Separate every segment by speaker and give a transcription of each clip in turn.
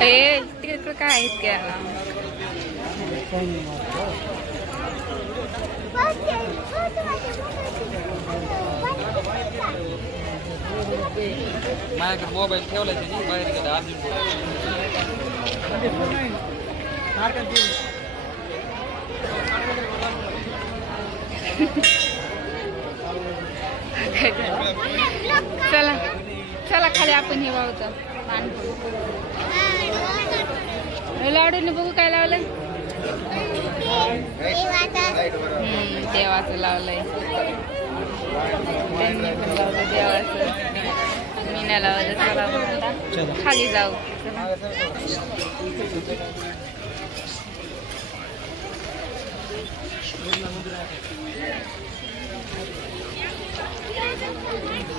Speaker 1: ए तिकडे काय आहेत क्या
Speaker 2: माझ्याकडे मोबाईल ठेवलाय त्यांनी बाहेर गेला अर्जंट
Speaker 1: चला चला खाली आपण हे वाहतो लाडूने बघू काय लावलं हम्म, देवाचं लावलंय. त्यांनी पण लावलं देवाचं. मी नाही लावलं चला मग आता. खाली जाऊ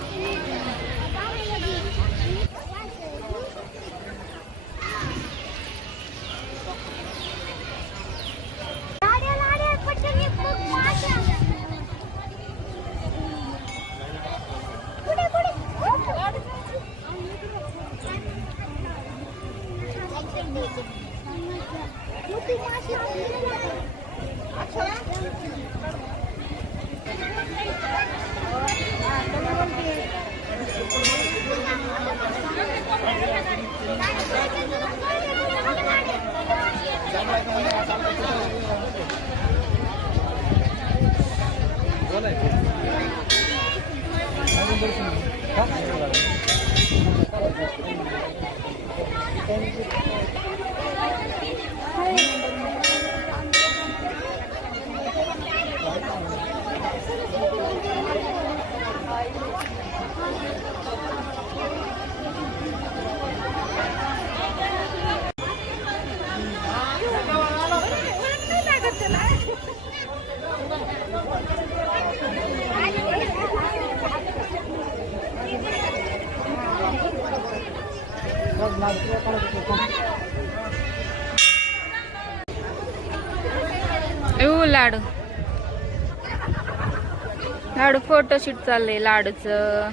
Speaker 1: 别在那里！赶紧进屋！येऊ लाडू. लाडू फोटोशूट चाललंय लाडूचं.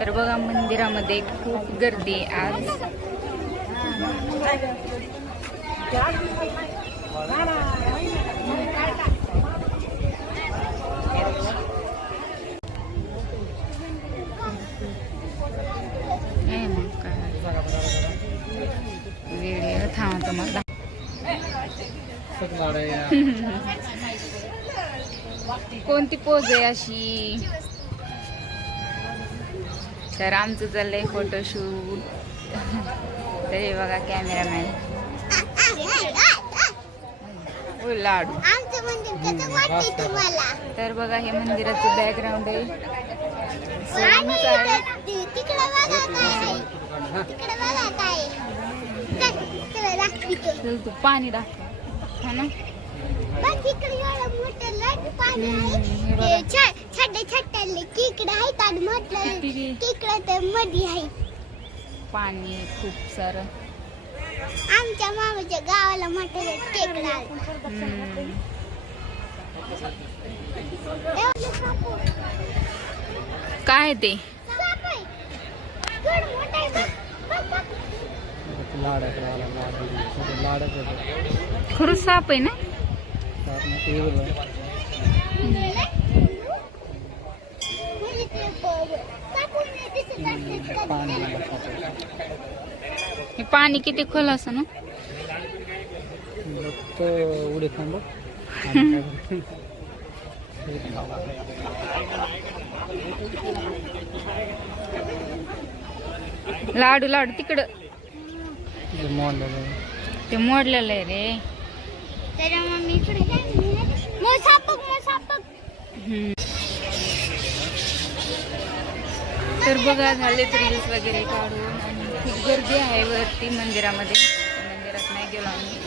Speaker 1: तर बघा मंदिरामध्ये खूप गर्दी आहे आज कोणती पोज आहे अशी? तर आमचं चाललंय फोटोशूट तर हे बघा कॅमेरामॅन लाडू. तर बघा हे मंदिराचं बॅकग्राऊंड आहे.
Speaker 3: तू
Speaker 1: पाणी दाखव. हा ना
Speaker 3: पाणी
Speaker 1: खूप सारं
Speaker 3: आमच्या मामाच्या गावाला म्हटलं टेकडा.
Speaker 1: काय ते
Speaker 3: साप आहे. केवढं मोठं आहे बघ. बघ, बघ.
Speaker 1: खरंच साप आहे ना? हे पाणी किती खोल असं ना?
Speaker 2: उडे थांब
Speaker 1: लाडू लाडू तिकडं. ते मोडलेलं आहे. रे.
Speaker 3: इकडे मग सापक मग सापक
Speaker 1: हम्म. तर बघा झाले रील्स वगैरे काढून. आणि खूप गर्दी आहे वरती मंदिरामध्ये. मंदिरात नाही गेलो आम्ही.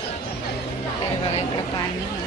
Speaker 1: तरी बघा इकडं पाणी आहे.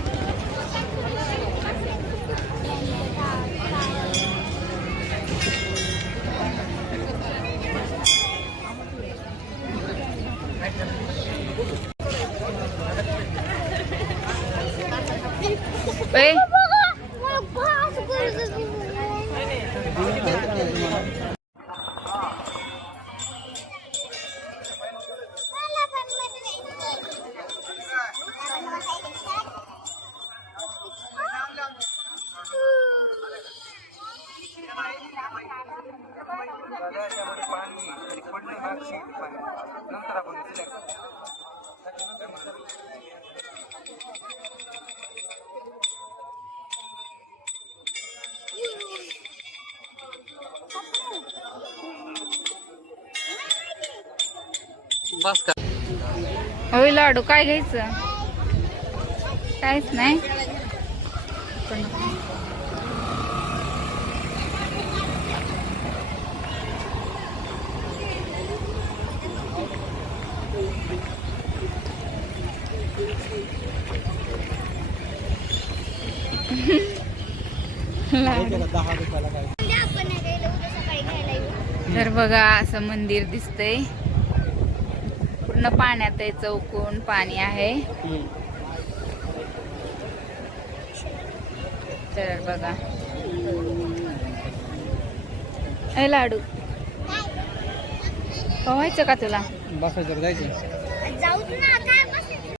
Speaker 1: ए,
Speaker 3: मला भास करत होती. मला पण
Speaker 2: बस का
Speaker 1: होय लाडू काय घ्यायचं? काहीच नाही. तर बघा असं मंदिर दिसतंय. पूर्ण पाण्यात आहे चौकोन पाणी आहे. तर बघा. ए लाडू. पवायचं का तुला?
Speaker 2: बसायचं जायचं.
Speaker 3: जाऊ ना काय